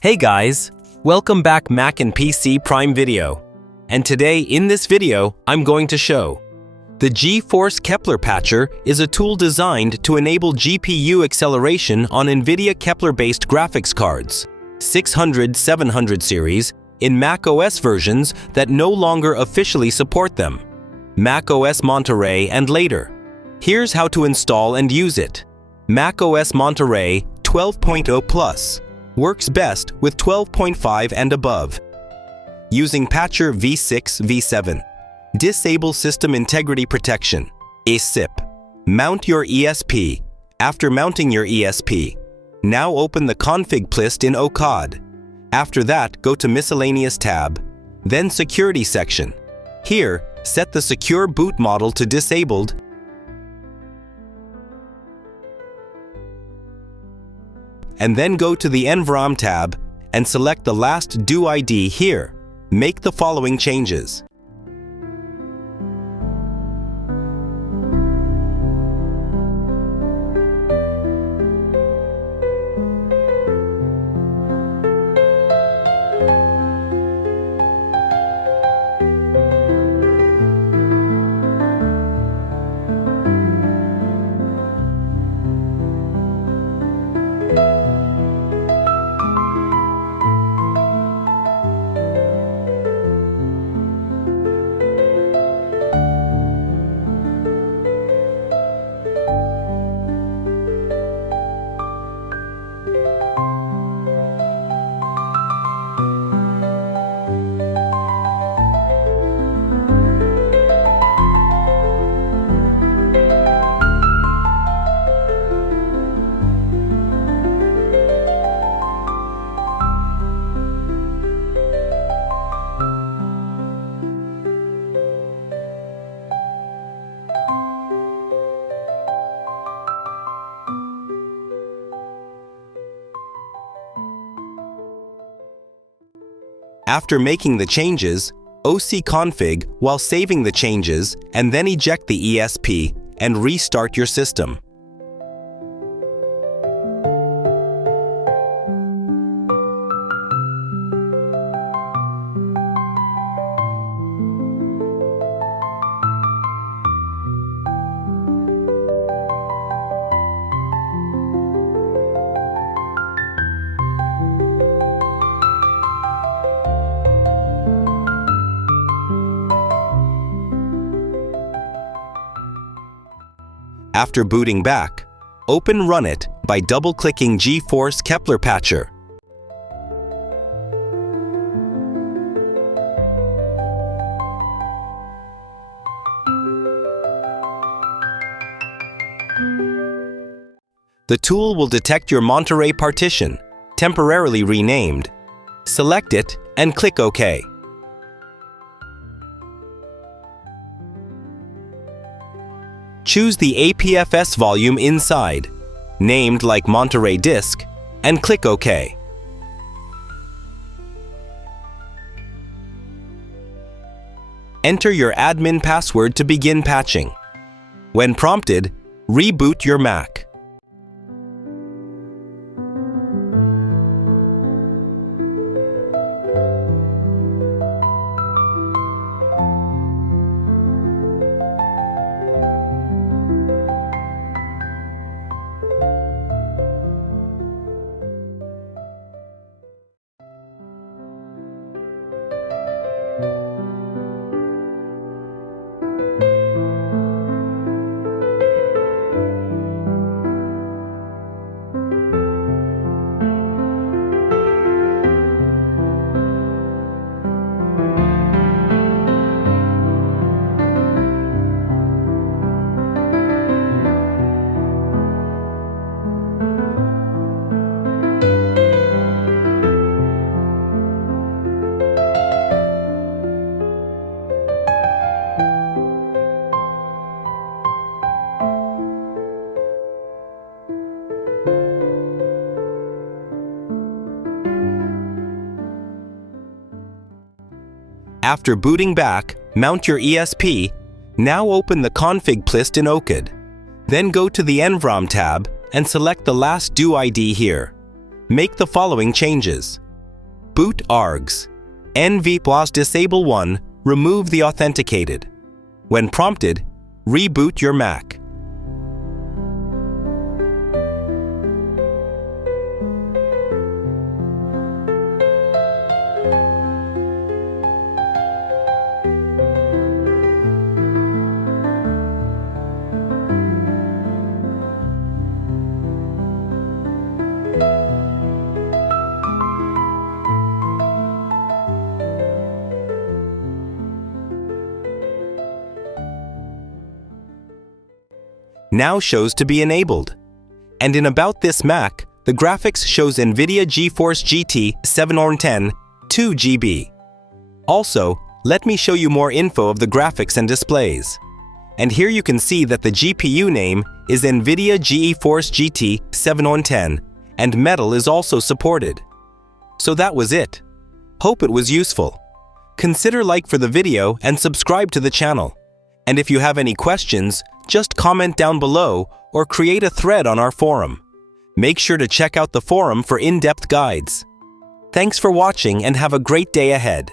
Hey guys, welcome back Mac and PC Prime Video. And today in this video, I'm going to show the GeForce Kepler Patcher is a tool designed to enable GPU acceleration on NVIDIA Kepler-based graphics cards, 600-700 series, in macOS versions that no longer officially support them, macOS Monterey and later. Here's how to install and use it. macOS Monterey 12.0 Plus. Works best with 12.5 and above. Using Patcher V6, V7. Disable System Integrity Protection, ASIP. Mount your ESP. After mounting your ESP, now open the config list in OCOD. After that, go to Miscellaneous tab, then Security section. Here, set the Secure Boot model to Disabled, and then go to the NVRAM tab and select the last Do ID here. Make the following changes. After making the changes, OC config while saving the changes and then eject the ESP and restart your system. After booting back, open Run It by double-clicking GeForce Kepler Patcher. The tool will detect your Monterey partition, temporarily renamed. Select it and click OK. Choose the APFS volume inside, named like Monterey Disk, and click OK. Enter your admin password to begin patching. When prompted, reboot your Mac. After booting back, mount your ESP. Now open the config list in OCOD. Then go to the NVRAM tab and select the last Do ID here. Make the following changes. Boot-args. NVIDIA disable 1, remove the authenticated. When prompted, reboot your Mac. Now shows to be enabled. And in About This Mac, the graphics shows NVIDIA GeForce GT 710 2GB. Also, let me show you more info of the graphics and displays. And here you can see that the GPU name is NVIDIA GeForce GT 710 and metal is also supported. So that was it. Hope it was useful. Consider like for the video and subscribe to the channel. And if you have any questions, just comment down below or create a thread on our forum. Make sure to check out the forum for in-depth guides. Thanks for watching and have a great day ahead.